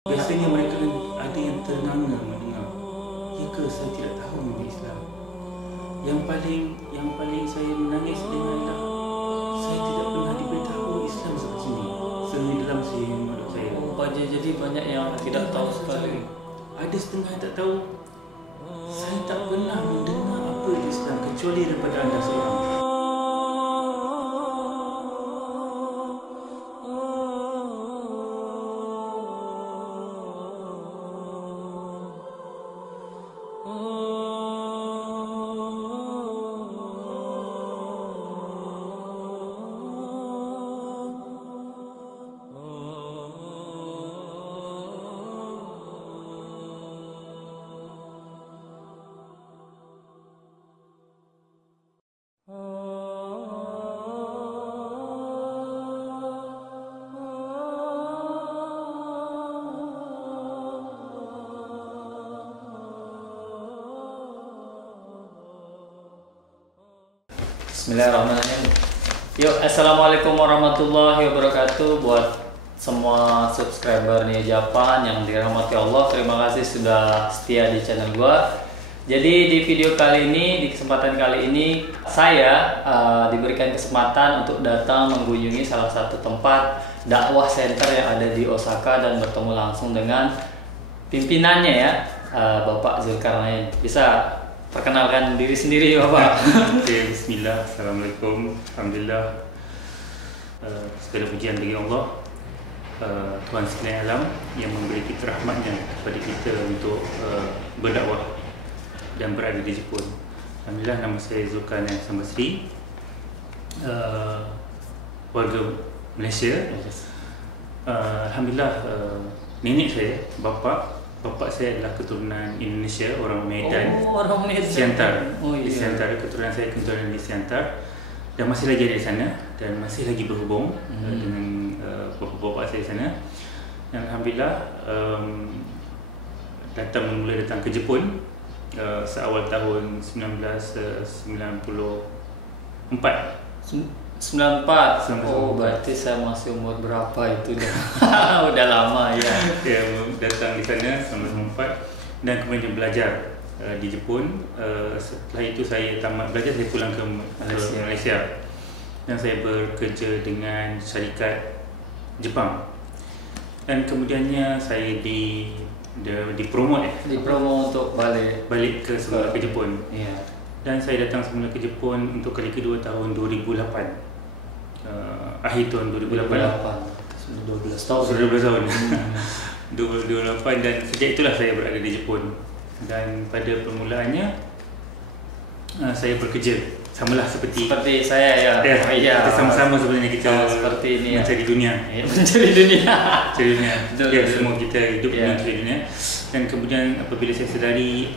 Biasanya mereka ada yang ternganga mendengar. Jika saya tidak tahu mengenai Islam, yang paling saya menangis denganlah saya tidak pernah diberitahu Islam seperti ini. Sehingga dalam hidup saya. Jadi banyak yang tidak tahu sekali. Ada setengah yang tak tahu. Saya tak pernah mendengar apa itu Islam kecuali daripada anda seorang. Bismillahirrahmanirrahim. Yuk, assalamualaikum warahmatullahi wabarakatuh buat semua subscriber Nia Japan yang dirahmati Allah. Terima kasih sudah setia di channel gua. Jadi di video kali ini, di kesempatan kali ini saya diberikan kesempatan untuk datang mengunjungi salah satu tempat dakwah center yang ada di Osaka dan bertemu langsung dengan pimpinannya ya, Bapak Zulkarnain. Bisa perkenalkan diri sendiri Bapak. Okay, bismillah, assalamualaikum, alhamdulillah. Segala pujian bagi Allah, Tuhan sekalian alam yang memberi kita rahmatnya kepada kita untuk berdakwah dan berada di Jepun. Alhamdulillah, nama saya Zulkarnain Sambasri, warga Malaysia. Alhamdulillah, nenek saya, Bapa saya adalah keturunan Indonesia, orang Medan. Oh, orang Medan. Siantar. Oh, iya. Di Siantar, keturunan saya keturunan di Siantar. Dan masih lagi ada di sana dan masih lagi berhubung dengan bapa saya di sana. Dan alhamdulillah mula datang ke Jepun seawal tahun 1994. 94. Oh, berarti saya masih umur berapa itu dah? Udah lama ya. Ya, datang di sana 1994 dan kemudian belajar di Jepun. Setelah itu saya tamat belajar, saya pulang ke Malaysia dan saya bekerja dengan syarikat Jepang. Dan kemudiannya saya dipromote untuk balik semula ke Jepun. Iya. Dan saya datang semula ke Jepun untuk kali kedua tahun 2008. Akhir tahun 2008. Sudah 12 tahun. Sudah 12 tahun. 2008 dan sejak itulah saya berada di Jepun. Dan pada permulaannya saya bekerja samalah seperti saya ya. Iya, kita sama-sama sebenarnya kita seperti ini mencari dunia. Ya, mencari dunia. Mencari dunia. Ya, semua kita hidup ya. mencari dunia. Dan kemudian apabila saya sedari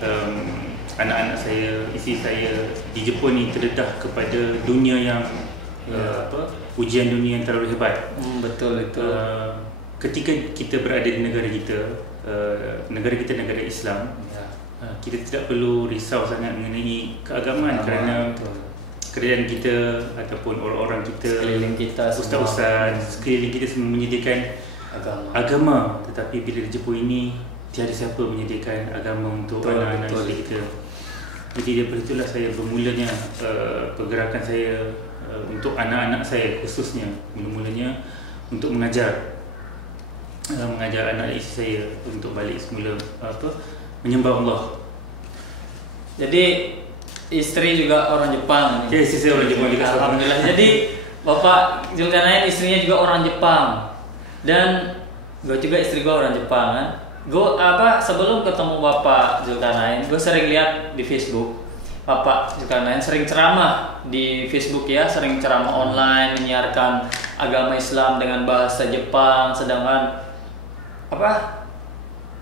anak-anak saya, isteri saya di Jepun ni terdedah kepada dunia yang ujian dunia yang terlalu hebat. Betul itu. Ketika kita berada di negara kita, negara Islam, kita tidak perlu risau sangat mengenai keagamaan kerana kerajaan kita ataupun orang-orang kita, sekeliling kita, ustaz-ustaz sekeliling kita semua menyediakan agama. Tetapi bila di Jepun ini tiada siapa menyediakan agama untuk anak-anak kita. Jadi daripada itulah saya bermulanya pergerakan saya untuk anak-anak saya khususnya, mula-mulanya untuk mengajar anak isteri saya untuk balik semula menyembah Allah. Jadi istri juga orang Jepang. Ya, isteri saya orang Jepang juga. Alhamdulillah. Jadi Bapak Zulkarnain istrinya juga orang Jepang. Dan gue juga istri gue orang Jepang kan. Gue sebelum ketemu Bapak Zulkarnain, gue sering lihat di Facebook Bapak Zulkarnain sering ceramah di Facebook ya, sering ceramah online menyiarkan agama Islam dengan bahasa Jepang. Sedangkan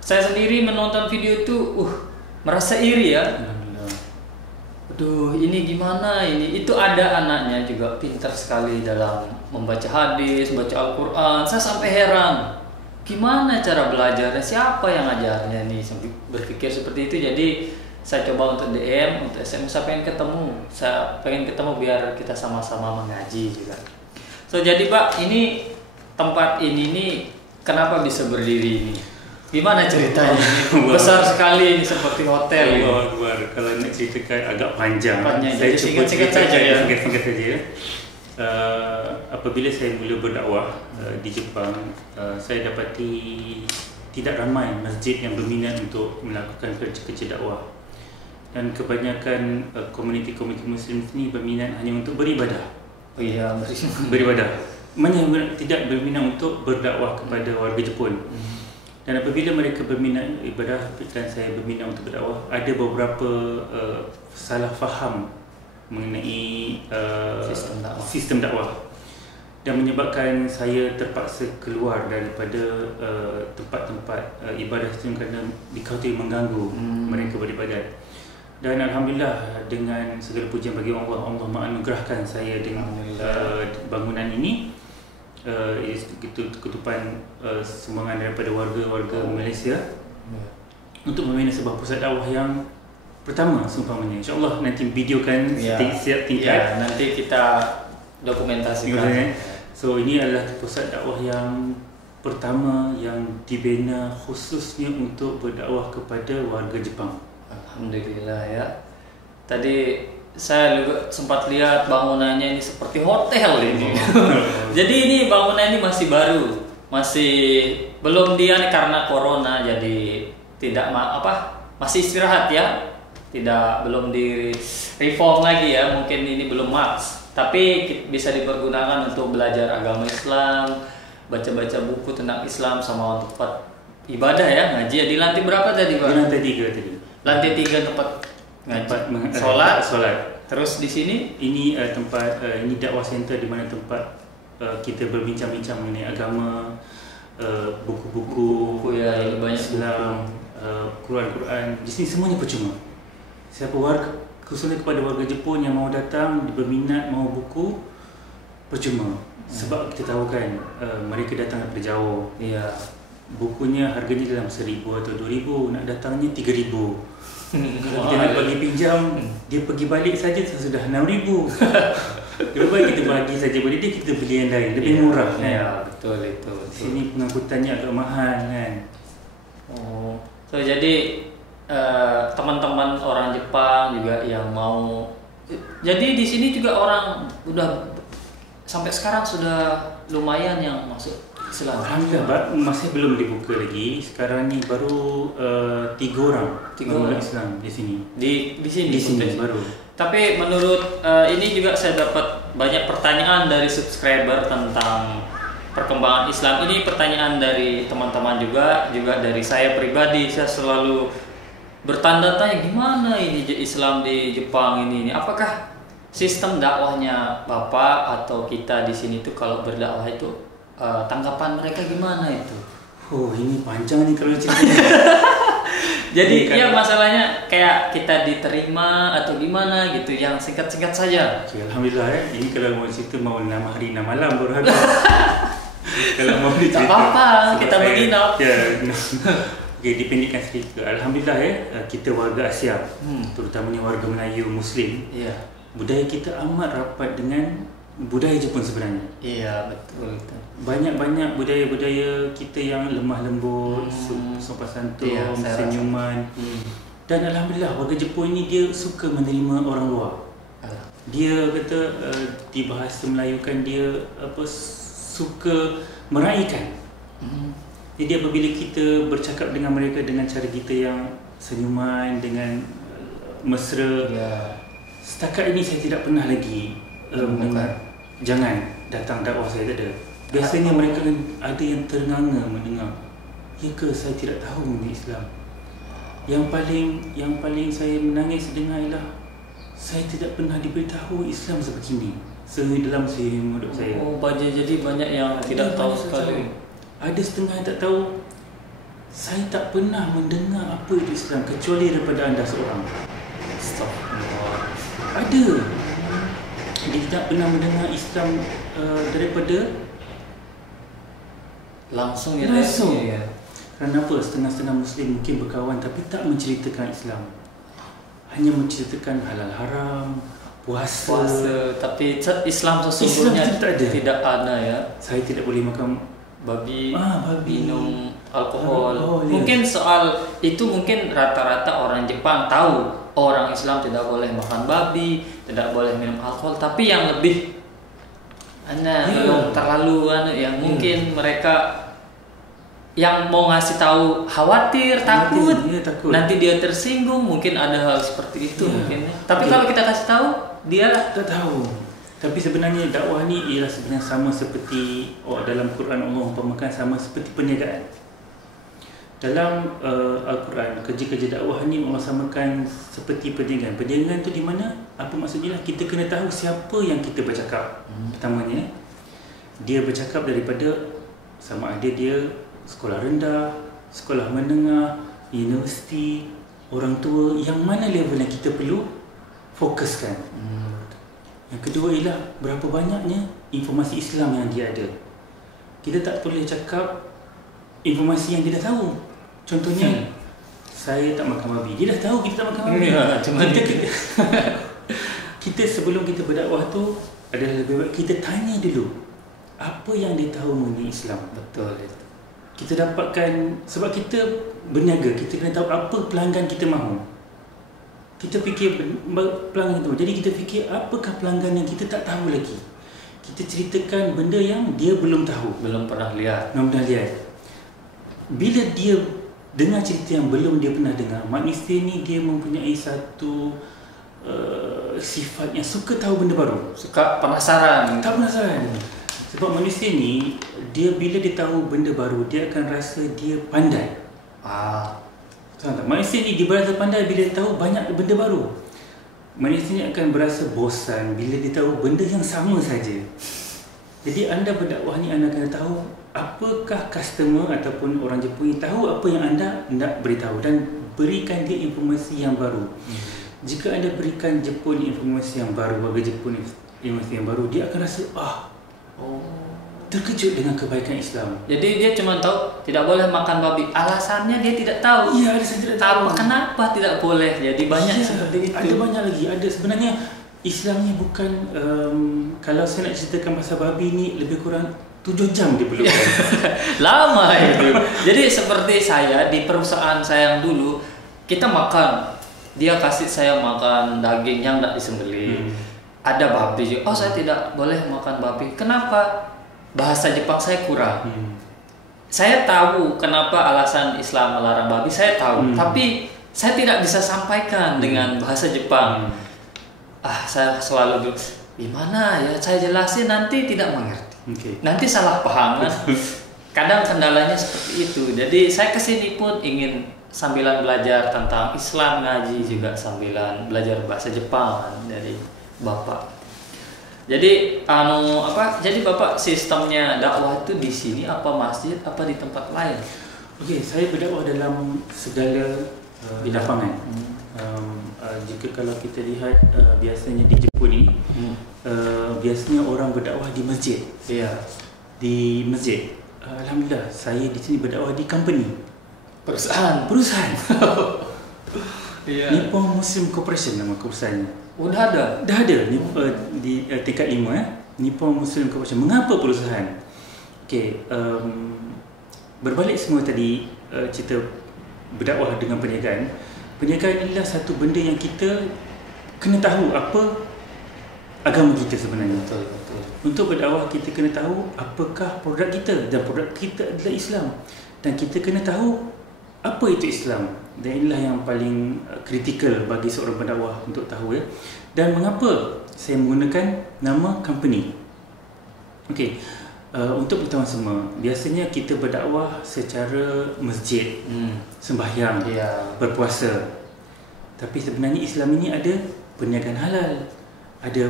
saya sendiri menonton video itu merasa iri ya. Aduh, ini gimana ini? Itu ada anaknya juga pintar sekali dalam membaca hadis, baca Al-Quran. Saya sampai heran, gimana cara belajarnya? Siapa yang ngajarnya nih? Sampai berpikir seperti itu. Jadi saya coba untuk DM, untuk SMS. Saya pengen ketemu biar kita sama-sama mengaji juga. So jadi Pak, ini tempat ini nih kenapa bisa berdiri ini? Gimana ceritanya ini? Besar sekali ini seperti hotel ini. Luar. Kalau nak ceritakan agak panjang. Jadi Saya cuba singkat saja ya. Singkat saja. Apabila saya mula berdakwah di Jepang, saya dapati tidak ramai masjid yang berminat untuk melakukan kerja-kerja dakwah. Dan kebanyakan komuniti-komuniti Muslim ini berminat hanya untuk beribadah. Oh iya, beribadah. Tidak berminat untuk berdakwah kepada warga Jepun. Dan apabila mereka berminat ibadah dan saya berminat untuk berdakwah, ada beberapa salah faham mengenai sistem dakwah dan menyebabkan saya terpaksa keluar daripada tempat-tempat ibadah itu kerana dikhawatir mengganggu mereka beribadat. Dan Alhamdulillah, dengan segala pujian bagi Allah menganugerahkan saya dengan bangunan ini. Itu ketupan sumbangan daripada warga-warga Malaysia untuk membina sebuah pusat dakwah yang pertama seumpamanya. InsyaAllah nanti videokan setiap tingkat. Nanti kita dokumentasikan. So ini adalah pusat dakwah yang pertama yang dibina khususnya untuk berdakwah kepada warga Jepang. Alhamdulillah ya. Tadi saya juga sempat lihat bangunannya ini seperti hotel ini. Jadi ini bangunan ini masih baru, masih belum karena corona, jadi tidak masih istirahat ya, belum di reform lagi ya. Mungkin ini belum max, tapi bisa dipergunakan untuk belajar agama Islam, baca-baca buku tentang Islam, sama tempat ibadah ya, ngaji ya. Di lantai berapa tadi Pak? Di lantai 3 tadi. Lantai 3 tempat sholat. Terus di sini ini tempat ini dakwah center di mana tempat kita berbincang-bincang mengenai agama, buku-buku ya, banyak Islam, Quran. Di sini semuanya percuma. Siapa warga, khususnya kepada warga Jepun yang mau datang, berminat mau buku, percuma. Sebab kita tahu kan mereka datang daripada jauh. Iya. Bukunya harganya dalam 1,000 atau 2,000, nak datangnya 3,000. Kalau kita nak bagi pinjam, dia pergi balik saja sudah 6,000. Lebih baik kita bagi saja pada dia, kita beli yang lain lebih murah kan. Ya, betul itu. Sini pengangkutannya agak mahal kan. So jadi teman-teman orang Jepang juga yang mau, jadi di sini juga orang udah sampai sekarang sudah lumayan yang masuk Islam. Alhamdulillah, masih belum dibuka lagi. Sekarang ni baru 3 orang Islam di sini. Di sini baru. Tapi menurut ini juga saya dapat banyak pertanyaan dari subscriber tentang perkembangan Islam. Ini pertanyaan dari teman-teman juga dari saya pribadi. Saya selalu bertanda-tanya gimana ini Islam di Jepang ini. Apakah sistem dakwahnya Bapak atau kita di sini tuh kalau berdakwah itu tanggapan mereka gimana itu? Ini panjang nih kalau ceritanya. Jadi ya masalahnya kayak kita diterima atau gimana gitu, yang singkat-singkat saja. Alhamdulillah ya. Ini kalau mau cerita mau 6 hari 6 malam baru habis. Kalau mau dicerita. Tak apa, kita menginap. Ya. Okay, dipendekkan sedikit. Alhamdulillah ya, kita warga Asia, terutamanya warga Melayu Muslim. Iya. Budaya kita amat rapat dengan budaya Jepun sebenarnya. Iya, betul. Banyak-banyak budaya-budaya kita yang lemah lembut, sopan santun, senyuman. Dan Alhamdulillah warga Jepun ini dia suka menerima orang luar. Dia kata di bahasa Melayu kan dia suka meraihkan. Jadi apabila kita bercakap dengan mereka dengan cara kita yang senyuman, dengan mesra, setakat ini saya tidak pernah lagi jangan datang dakwah saya tak ada. Biasanya mereka ada yang ternganga mendengar. Ya ke, saya tidak tahu mengenai Islam. Yang paling saya menangis dengar ialah saya tidak pernah diberitahu Islam sebegini dalam hidup saya. Jadi banyak yang tidak tahu sekali. Ada setengah yang tak tahu. Saya tak pernah mendengar apa itu Islam kecuali daripada anda seorang. Ada. Dia tidak pernah mendengar Islam daripada langsung. Ya. Kenapa setengah-setengah Muslim mungkin berkawan tapi tak menceritakan Islam, hanya menceritakan halal haram, puasa, tapi Islam sesungguhnya tidak ada ya. Saya tidak boleh makan babi, minum alkohol. Alkohol, ya. Mungkin soal itu mungkin rata-rata orang Jepang tahu orang Islam tidak boleh makan babi, tidak boleh minum alkohol, tapi yang lebih yang terlalu yang mungkin mereka yang mau ngasih tahu khawatir, takut, nanti dia tersinggung, mungkin ada hal seperti itu mungkin. Tapi kalau kita kasih tahu, dia tak tahu. Tapi sebenarnya dakwah ni ialah sebenarnya sama seperti dalam Quran Allah umpamakan sama seperti perniagaan. Dalam Al-Quran, kerja-kerja dakwah ni Allah samakan seperti perniagaan. Perniagaan tu di mana? Apa maksudnya? Kita kena tahu siapa yang kita bercakap. Pertamanya, dia bercakap daripada sama ada dia sekolah rendah, sekolah menengah, universiti, orang tua, yang mana level yang kita perlu fokuskan. Yang kedua ialah berapa banyaknya informasi Islam yang dia ada. Kita tak boleh cakap informasi yang dia dah tahu. Contohnya, saya tak makan babi. Dia dah tahu kita tak makan babi. Kita sebelum kita berdakwah tu adalah lebih baik kita tanya dulu apa yang dia tahu mengenai Islam. betul. Kita dapatkan, sebab kita berniaga, kita kena tahu apa pelanggan kita mahu. Kita fikir pelanggan itu. Jadi kita fikir apakah pelanggan yang kita tak tahu lagi. Kita ceritakan benda yang dia belum tahu, Belum pernah lihat. Bila dia dengar cerita yang belum dia pernah dengar, manusia ni dia mempunyai satu sifat yang suka tahu benda baru. Suka penasaran. Tak penasaran. Sebab manusia ni, dia bila dia tahu benda baru, dia akan rasa dia pandai. Manusia ni dia berasa pandai bila dia tahu banyak benda baru. Manusia ni akan berasa bosan bila dia tahu benda yang sama saja. Jadi anda berdakwah ni, anda kena tahu apakah customer ataupun orang Jepun ni tahu apa yang anda nak beritahu dan berikan dia informasi yang baru. Jika anda berikan Jepun informasi yang baru, warga Jepun informasi yang baru, dia akan rasa terkejut dengan kebaikan Islam. Jadi dia cuma tahu tidak boleh makan babi. Alasannya dia tidak tahu. Iya, alasan tidak tahu. Kenapa tidak boleh? Jadi banyak seperti itu. Ada banyak lagi. Ada sebenarnya Islam ni bukan kalau saya nak ceritakan pasal babi ni lebih kurang 7 jam dia perlu. Lama itu. Jadi seperti saya di perusahaan saya yang dulu, kita makan, dia kasih saya makan daging yang tidak disembelih. Ada babi juga. Saya tidak boleh makan babi. Kenapa? Bahasa Jepang saya kurang. Saya tahu kenapa alasan Islam melarang babi, saya tahu. Tapi saya tidak bisa sampaikan dengan bahasa Jepang. Saya selalu bilang, gimana ya saya jelasin, nanti tidak mengerti. Nanti salah paham kan. Kadang kendalanya seperti itu. Jadi saya kesini pun ingin sambilan belajar tentang Islam, ngaji juga sambilan belajar bahasa Jepang dari Bapak. Jadi jadi Bapak sistemnya dakwah itu di sini apa masjid apa di tempat lain? Saya berdakwah dalam segala lapangan. Jika kalau kita lihat biasanya di Jepun ni, biasanya orang berdakwah di masjid. Di masjid. Alhamdulillah, saya di sini berdakwah di company. Perusahaan. Nippon Muslim Corporation nama perusahaannya. Dah ada di tingkat 5 Nippon Muslim Corporation. Mengapa perusahaan? Berbalik semua tadi cerita berdakwah dengan perniagaan. Perniagaan adalah satu benda yang kita kena tahu apa agama kita sebenarnya. Betul. Untuk berdakwah kita kena tahu apakah produk kita, dan produk kita adalah Islam. Dan kita kena tahu apa itu Islam. Dan inilah yang paling kritikal bagi seorang pendakwah untuk tahu Dan mengapa saya menggunakan nama company. Untuk beritahu semua, biasanya kita berdakwah secara masjid, sembahyang, berpuasa. Tapi sebenarnya Islam ini ada perniagaan halal, ada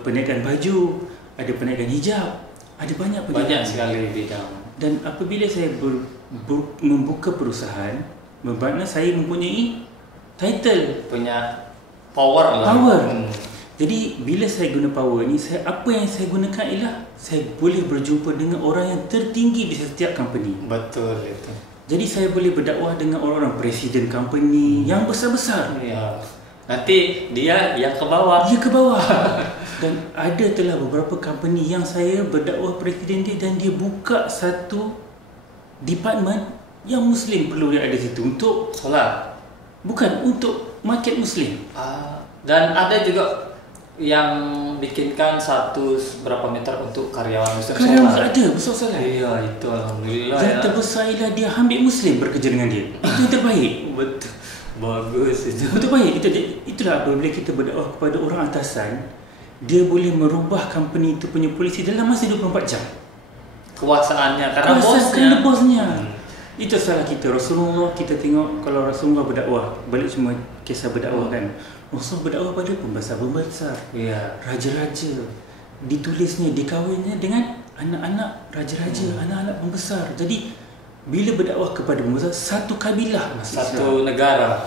perniagaan baju, ada perniagaan hijab, ada banyak sekali bidang. Dan apabila saya membuka perusahaan, bermakna saya mempunyai title, punya power lah. Jadi bila saya guna power ni, apa yang saya gunakan ialah saya boleh berjumpa dengan orang yang tertinggi di setiap company. Betul itu. Jadi saya boleh berdakwah dengan orang-orang presiden company yang besar-besar. Nanti dia yang ke bawah. Dan ada telah beberapa company yang saya berdakwah presiden dia, dan dia buka satu department yang Muslim perlu dia ada situ untuk solat. Bukan untuk market Muslim. Dan ada juga yang bikinkan satu berapa meter untuk karyawan Muslim Karyawan ada besar salat. Iya, itu alhamdulillah. Yang terbesar ialah dia ambil Muslim bekerja dengan dia. Itu yang terbaik. Betul. Bagus itu. Betul baik. Itulah apabila kita berdakwah kepada orang atasan, dia boleh merubah company itu punya polisi dalam masa 24 jam. Kuasaannya karena bosnya. Itu salah kita. Rasulullah, kita tengok kalau Rasulullah berdakwah, balik semua kisah berdakwah kan. Rasul berdakwah pada pembesar-pembesar, raja-raja. Ditulisnya, dikawinnya dengan anak-anak raja-raja, anak-anak pembesar. Jadi bila berdakwah kepada pembesar, satu kabilah masuk Islam.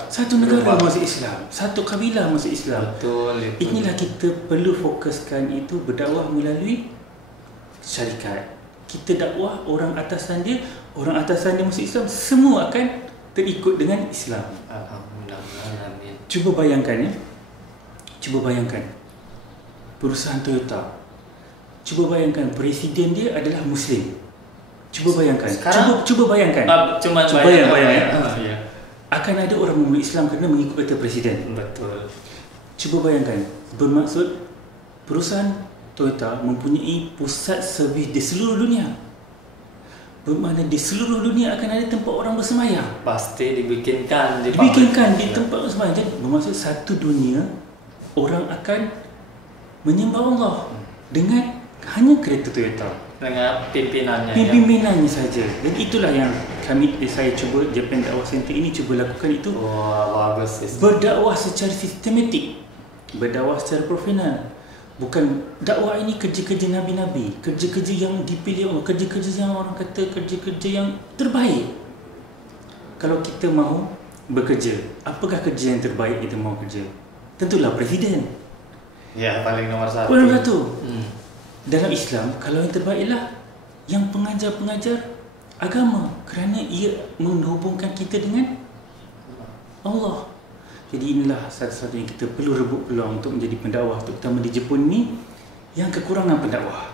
Satu negara masuk Islam. Satu kabilah masuk Islam. Betul. Inilah kita perlu fokuskan itu, berdakwah melalui syarikat. Kita dakwah orang atasan dia masuk Islam, semua akan terikut dengan Islam. Alhamdulillah. Cuba bayangkan perusahaan Toyota. Cuba bayangkan presiden dia adalah Muslim. Cuba bayangkan. Cuba bayangkan. Bayangkan. Akan ada orang memeluk Islam kerana mengikut kata presiden. Betul. Cuba bayangkan, bermaksud perusahaan Toyota mempunyai pusat servis di seluruh dunia. Bermakna di seluruh dunia akan ada tempat orang bersemayam. Pasti dibikinkan di tempat bersemayam. Jadi bermaksud satu dunia orang akan menyembah Allah dengan hanya kereta Toyota. Dengan pimpinannya saja. Dan itulah yang saya cuba, Japan Dakwah Center ini cuba lakukan itu. Bagus. Berdakwah secara sistematik, berdakwah secara profesional. Bukan dakwah ini kerja-kerja Nabi-Nabi, kerja-kerja yang dipilih Allah, kerja-kerja yang orang kata kerja-kerja yang terbaik. Kalau kita mahu bekerja, apakah kerja yang terbaik kita mahu kerja? Tentulah presiden. Ya, paling nomor satu. Dalam Islam, kalau yang terbaik ialah yang pengajar-pengajar agama, kerana ia menghubungkan kita dengan Allah. Jadi inilah satu-satu yang kita perlu rebut peluang untuk menjadi pendakwah, terutama di Jepun ni yang kekurangan pendakwah.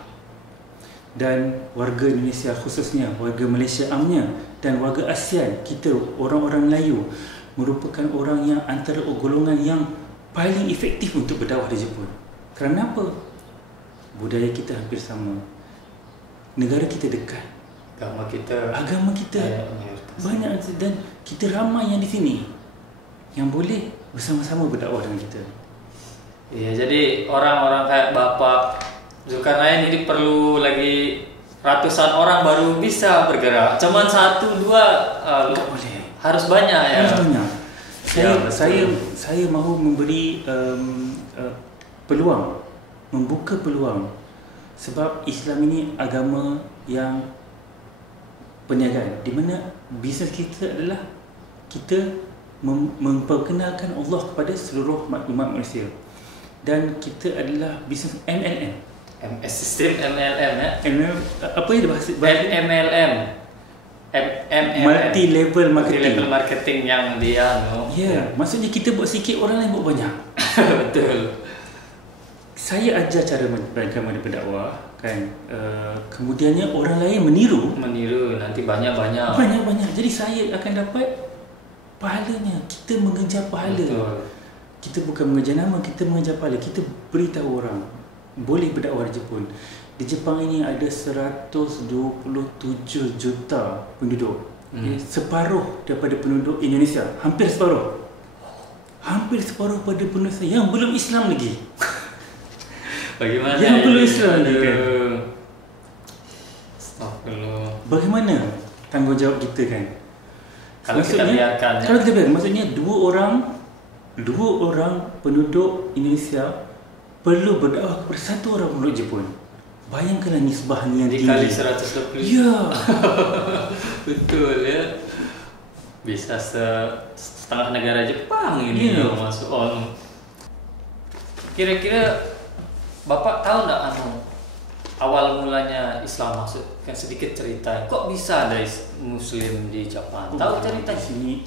Dan warga Indonesia khususnya, warga Malaysia amnya dan warga ASEAN, kita orang-orang Melayu merupakan orang yang antara golongan yang paling efektif untuk berdakwah di Jepun. Kerana apa? Budaya kita hampir sama. Negara kita dekat. Agama kita banyak dan kita ramai yang di sini yang boleh bersama-sama berdakwah dengan kita. Iya, jadi orang-orang kayak Bapak Zulkarnain ini perlu lagi ratusan orang baru bisa bergerak. Cuman satu dua tak boleh. Harus banyak ya. Harus banyak. Saya mahu memberi peluang, membuka peluang, sebab Islam ini agama yang perniagaan, di mana bisnes kita adalah kita memperkenalkan Allah kepada seluruh umat manusia. Dan kita adalah bisnes MLM. Sistem MLM ya. Apa dia bahasa? MLM. Multi level marketing yang dia maksudnya kita buat sikit, orang lain buat banyak. Betul. Saya ajar cara bagaimana berdakwah kan. Kemudiannya orang lain meniru nanti banyak. Jadi saya akan dapat pahalanya. Kita mengejar pahala. Betul. Kita bukan mengejar nama, kita mengejar pahala. Kita beritahu orang boleh berdakwah di Jepun. Di Jepang ini ada 127 juta penduduk. Separuh daripada penduduk Indonesia. Hampir separuh pada penduduk yang belum Islam lagi. Bagaimana yang belum Islam lagi kan? Astagfirullah. Bagaimana tanggungjawab kita kan? Kalau kita biarkan, maksudnya dua orang penduduk Indonesia perlu berdakwah kepada satu orang penduduk Jepun. Bayangkanlah nisbahnya yang tinggi. Dikali 120. Ya. Betul ya. Bisa setengah negara Jepang ini masuk on. Kira-kira Bapak tahu enggak awal mulanya Islam masuk? Kan sedikit cerita. Kok bisa ada Muslim di Jepang? Tahu cerita di sini?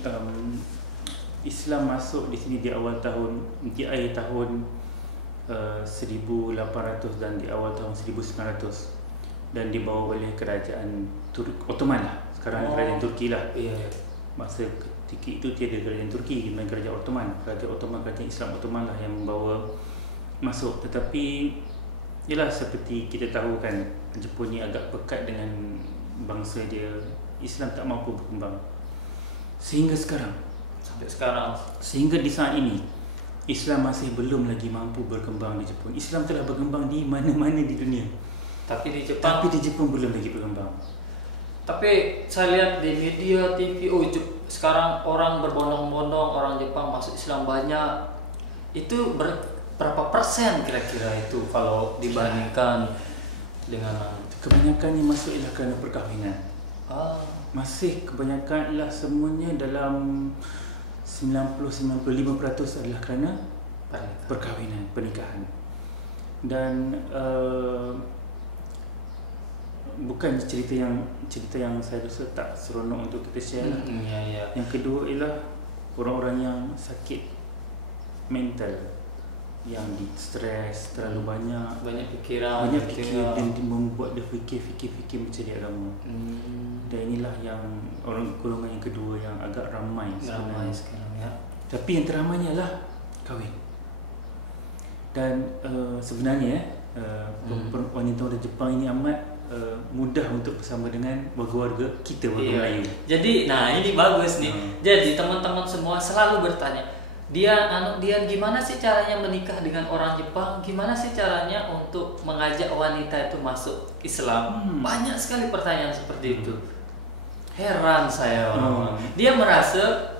Islam masuk di sini di awal tahun, di akhir tahun 1800 dan di awal tahun 1900. dan dibawa oleh kerajaan Ottoman lah. Sekarang kerajaan Turki lah. Masa ketika itu tiada kerajaan Turki dan kerajaan Ottoman. Kerajaan Islam Ottoman lah yang membawa masuk. Tetapi ialah seperti kita tahu kan, Jepun ni agak pekat dengan bangsa dia. Islam tak mampu berkembang sehingga sekarang. Sehingga di saat ini Islam masih belum lagi mampu berkembang di Jepun. Islam telah berkembang di mana-mana di dunia, tapi di Jepun belum lagi berkembang. Tapi saya lihat di media TV, sekarang orang berbondong-bondong, orang Jepang masuk Islam banyak. Itu berapa persen kira-kira itu kalau dibandingkan dengan kebanyakan yang masuk ialah kerana perkahwinan. Masih kebanyakan ialah semuanya dalam 90-95% adalah kerana perkahwinan, pernikahan. Dan bukan cerita yang saya rasa tak seronok untuk kita share lah. Yang kedua ialah orang-orang yang sakit mental, yang di stres terlalu banyak pikiran dan membuat dia fikir mencari agama. Dan inilah yang golongan yang kedua yang agak ramai sekarang ya. Tapi yang teramainya adalah kahwin. Dan sebenarnya wanita orang Jepang ini amat mudah untuk bersama dengan warga kita, warga Melayu. Jadi ini bagus nih. Jadi teman-teman semua selalu bertanya, Dian gimana sih caranya menikah dengan orang Jepang? Gimana sih caranya untuk mengajak wanita itu masuk Islam? Banyak sekali pertanyaan seperti itu. Heran saya orang-orang. Dia merasa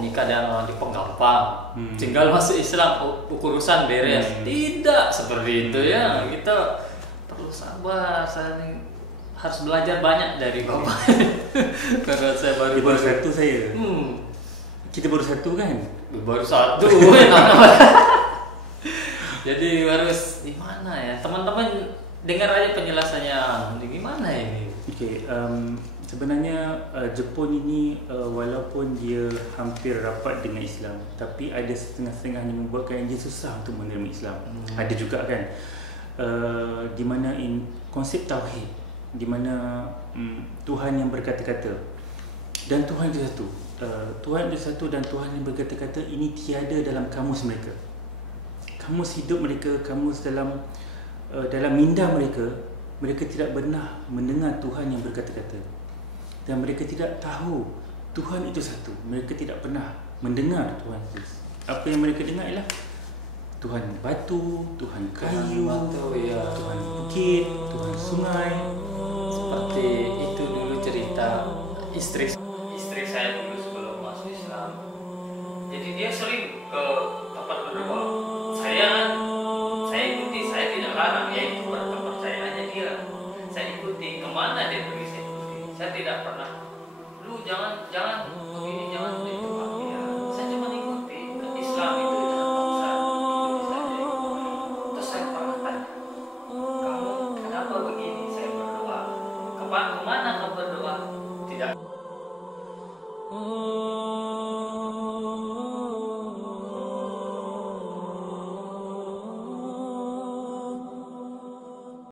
nikah dengan orang Jepang gampang, tinggal masuk Islam, urusan beres. Tidak seperti itu ya. Kita perlu sabar. Saya harus belajar banyak dari Bapak. Karena saya baru satu saya. Kita baru satu kan? Baru satu. Jadi harus gimana ya? Teman-teman dengar aja penjelasannya. Gimana ini? Sebenarnya Jepun ini walaupun dia hampir rapat dengan Islam, tapi ada setengah-setengah yang membuatkan dia susah untuk menerima Islam. Ada juga kan, di mana konsep tauhid, di mana Tuhan yang berkata-kata dan Tuhan itu satu. Tuhan itu satu dan Tuhan yang berkata-kata ini tiada dalam kamus mereka. Kamus hidup mereka, kamus dalam minda mereka tidak pernah mendengar Tuhan yang berkata-kata. Dan mereka tidak tahu Tuhan itu satu. Mereka tidak pernah mendengar Tuhan itu. Apa yang mereka dengar ialah Tuhan batu, Tuhan kayu, Tuhan bukit, Tuhan sungai. Seperti itu dulu cerita istri saya dulu sebelum masuk Islam. Jadi dia sering ke tempat berdoa. Saya ikuti, saya tidak larang, yaitu kepercayaannya dia. Saya ikuti, kemana dia pergi saya ikuti. Saya tidak pernah, lu jangan begini, jangan begitu. Saya cuma ikuti. Islam itu jangan paksa, ikuti saja. Terus saya pernah tanya, kamu kenapa begini? Saya berdoa. Kemana kamu berdoa? Tidak.